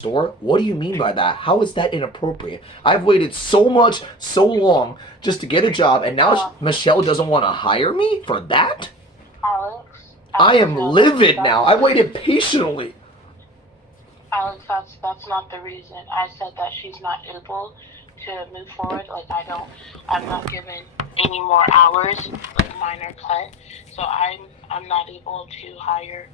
store? What do you mean by that? How is that inappropriate? I've waited so much, so long just to get a job, and now Michelle doesn't want to hire me for that? Alex, I Alex, am no, livid now. I waited patiently. Alex, that's not the reason. I said that she's not able to move forward. I'm not given any more hours. Like mine are cut, so I'm not able to hire.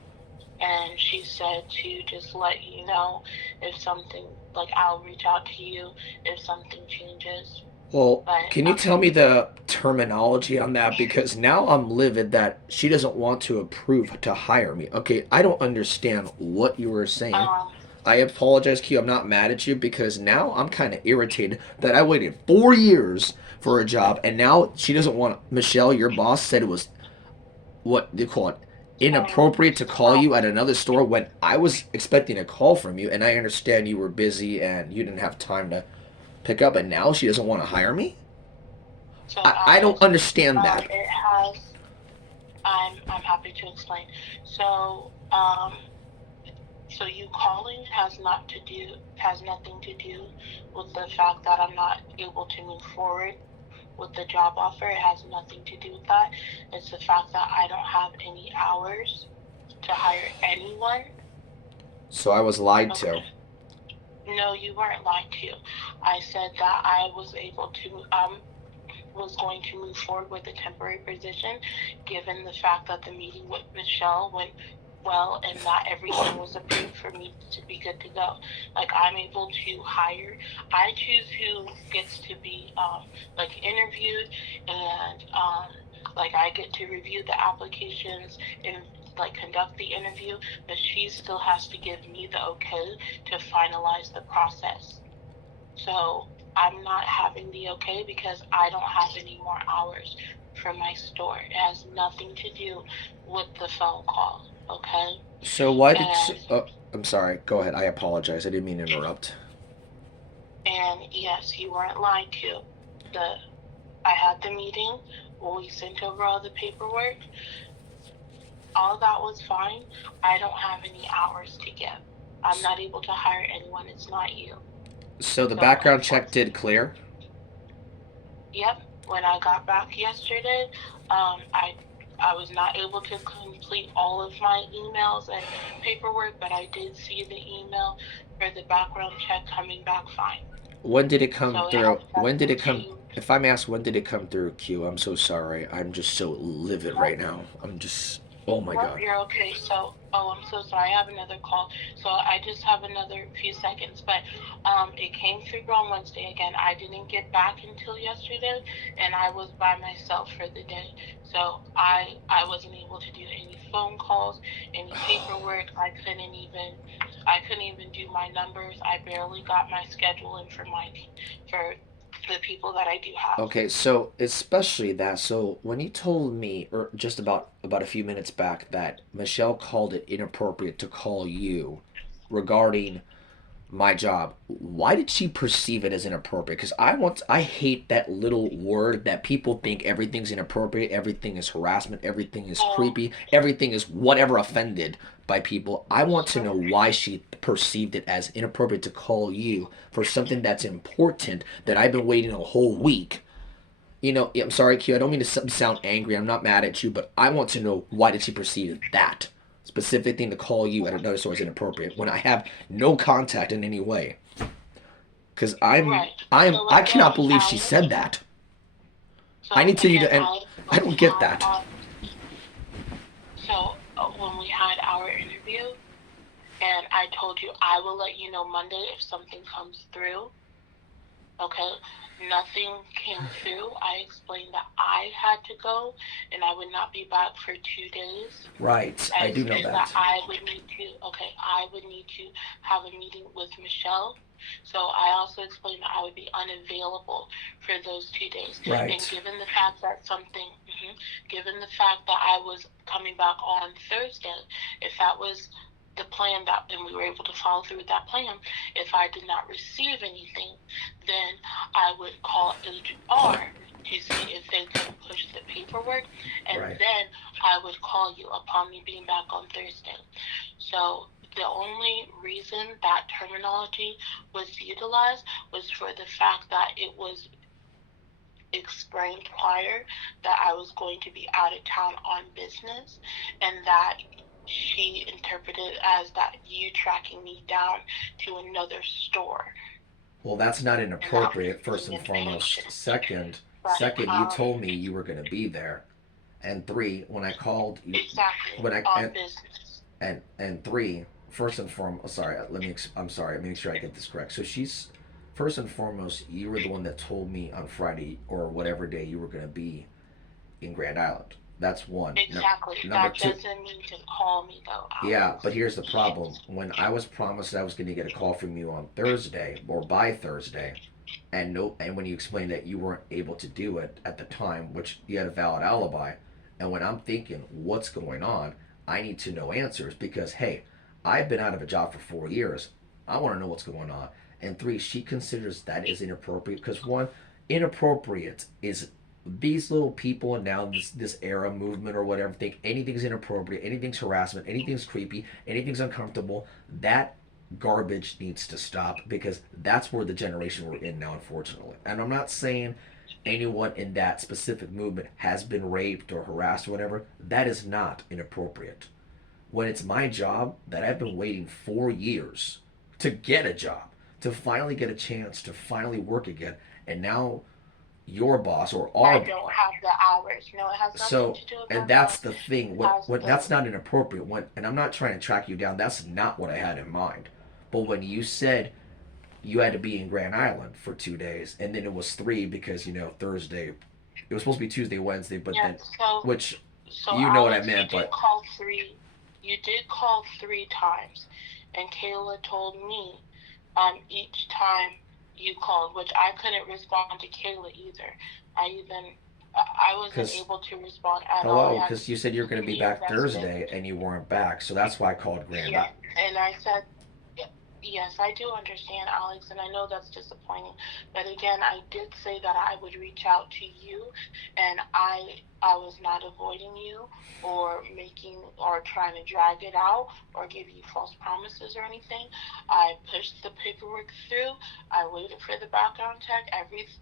And she said to just let you know if something, like I'll reach out to you if something changes. Well, But can you tell me the terminology on that? Because now I'm livid that she doesn't want to approve to hire me. Okay, I don't understand what you were saying. um, I apologize, Q. I'm not mad at you because now I'm kind of irritated that I waited 4 years for a job and now she doesn't want. Michelle, your boss said it was what do you call it? Inappropriate to call you at another store when I was expecting a call from you, and I understand you were busy and you didn't have time to pick up, and now she doesn't want to hire me? so I don't Alex, understand that. it has. I'm happy to explain. So so you calling has nothing to do with the fact that I'm not able to move forward with the job offer. It has nothing to do with that. It's the fact that I don't have any hours to hire anyone. So I was lied Okay. to. No, you weren't lied to. I said that I was going to move forward with a temporary position, given the fact that the meeting with Michelle went well and that everything was approved for me to be good to go. Like I'm able to hire. I choose who gets to be like interviewed, and like I get to review the applications and like conduct the interview, but she still has to give me the okay to finalize the process. So I'm not having the okay because I don't have any more hours for my store. It has nothing to do with the phone call, okay? So why did? And I'm sorry. Go ahead. I apologize. I didn't mean to interrupt. yes, you weren't lied to. The I had the meeting. We sent over all the paperwork. All that was fine. I don't have any hours to give. I'm not able to hire anyone. It's not you. So the So background check unfortunately, did clear. yep. When I got back yesterday, I was not able to complete all of my emails and paperwork, but I did see the email for the background check coming back fine. When did it come So it has through? When did nothing it come? to. If I'm asked, when did it come through, Q? I'm so sorry. I'm just so livid Nope, right now. I'm just. Oh my nope, god. you're okay. So, oh, I'm so sorry. I have another call. So I just have another few seconds, but it came through on Wednesday again. I didn't get back until yesterday, and I was by myself for the day. So I wasn't able to do any phone calls, any paperwork. I couldn't even do my numbers. I barely got my schedule in for for the people that I do have. Okay, so especially that. So when you told me, or just about a few minutes back, that Michelle called it inappropriate to call you regarding my job, why did she perceive it as inappropriate? Because I hate that little word that people think everything's inappropriate, everything is harassment, everything is So, creepy, everything is whatever offended by people. I want to know why she perceived it as inappropriate to call you for something that's important that I've been waiting a whole week. I'm sorry, Q. I don't mean to sound angry. I'm not mad at you, but I want to know why did she perceive that specific thing to call you at another store is inappropriate when I have no contact in any way. Because right. I cannot believe she said that. I So need to you again, to and Alex, I when we don't get had that. when we had our interview, and I told you I will let you know Monday if something comes through. Okay, nothing came through. I explained that I had to go and I would not be back for 2 days. Right, I I do know explained that that. I would need to have a meeting with Michelle. So I also explained that I would be unavailable for those 2 days. And Right. given the fact that I was coming back on Thursday, if that was the plan that, and we were able to follow through with that plan, if I did not receive anything, then I would call HR to see if they could push the paperwork, and Right. then I would call you upon me being back on Thursday. So the only reason that terminology was utilized was for the fact that it was explained prior that I was going to be out of town on business, and that she interpreted it as that you tracking me down to another store. Well, that's not And that was inappropriate, first being and foremost. impatient. But Second, you told me you were going to be there. And three, when I called you, exactly, when I on business. and three, first and foremost, sorry, I'm sorry, let me make sure I get this correct. So she's first and foremost, you were the one that told me on Friday or whatever day you were going to be in Grand Island. That's one. Exactly. Number That two, doesn't mean to call me though, yeah, Alex. but here's the problem. When I was promised I was going to get a call from you on Thursday or by Thursday, and no, and when you explained that you weren't able to do it at the time, which you had a valid alibi, and when I'm thinking what's going on, I need to know answers because hey, I've been out of a job for 4 years. I want to know what's going on. And three, she considers that is inappropriate because one, inappropriate is these little people and now this era movement or whatever think anything's inappropriate, anything's harassment, anything's creepy, anything's uncomfortable. That garbage needs to stop because that's where the generation we're in now, unfortunately. And I'm not saying anyone in that specific movement has been raped or harassed or whatever. That is not inappropriate. When it's my job that I've been waiting 4 years to get a job, to finally get a chance to finally work again, and now your boss or I our don't have the hours. No, it has nothing so to do with and my that's boss. the thing. It has What the that's not inappropriate. When and I'm not trying to track you down. That's not what I had in mind. But when you said you had to be in Grand Island for 2 days, and then it was three because Thursday, it was supposed to be Tuesday, Wednesday, but yeah. then So which so you know what I Alex, meant. But you did call 3 times, and Kayla told me each time you called, which I couldn't respond to Kayla either. I wasn't because able to respond at all. hello, I had because you said you're going to be be back invested. Thursday and you weren't back, so that's why I called Grand Yeah, Island. and I said, yes, I do understand, Alex, and I know that's disappointing. But again, I did say that I would reach out to you, and I was not avoiding you or making or trying to drag it out or give you false promises or anything. I pushed the paperwork through. I waited for the background check.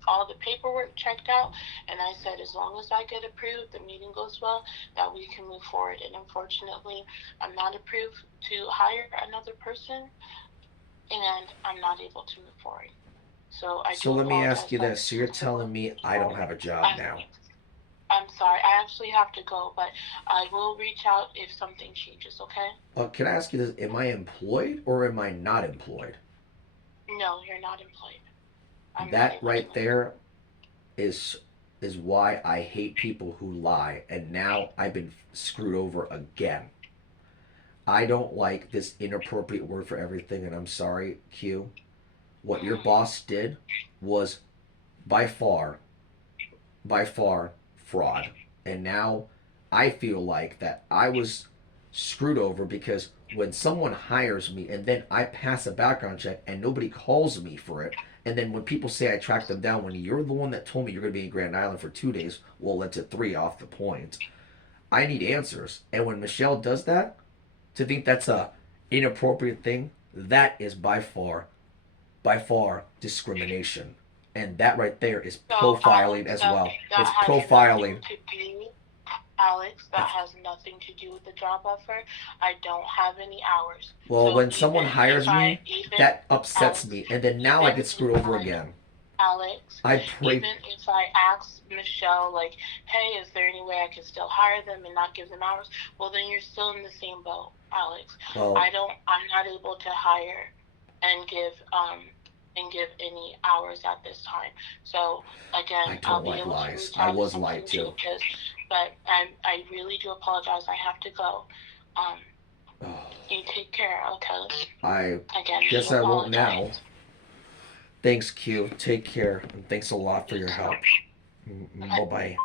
All the paperwork checked out, and I said as long as I get approved, the meeting goes well, that we can move forward. And unfortunately, I'm not approved to hire another person, and I'm not able to move forward. So I So do let me ask apologize you that this. So you're telling me I don't have a job I'm, now. I'm sorry. I actually have to go, but I will reach out if something changes, okay? Can I ask you this? Am I employed or am I not employed? No, you're not employed. I'm not That able to right move forward. there is is why I hate people who lie, and now I've been screwed over again. I don't like this inappropriate word for everything, and I'm sorry, Q. What your boss did was by far, by far fraud. And now I feel like that I was screwed over because when someone hires me and then I pass a background check and nobody calls me for it, and then when people say I tracked them down, when you're the one that told me you're going to be in Grand Island for 2 days, well, that's at three off the point. I need answers. And when Michelle does that, to think that's a inappropriate thing, that is by far discrimination. And that right there is So, profiling Alex, as that, well. that It's has profiling. nothing to do, Alex, that has nothing to do with the job offer. I don't have any hours. Well, So when someone hires me, that upsets Alex, me. And then now I even get if screwed over I again. Alex, I pray. even if I ask Michelle, like, hey, is there any way I can still hire them and not give them hours? Well, then you're still in the same boat, Alex. Well, I'm not able to hire and give any hours at this time. So I again, I'll don't be like able to lies. reach I out if was lied something to. changes. But I really do apologize. I have to go. Um, Oh, you take care, okay? I Again, do guess I won't now. apologize. Thanks, Q. Take care. And thanks a lot for You your too. help. Bye bye.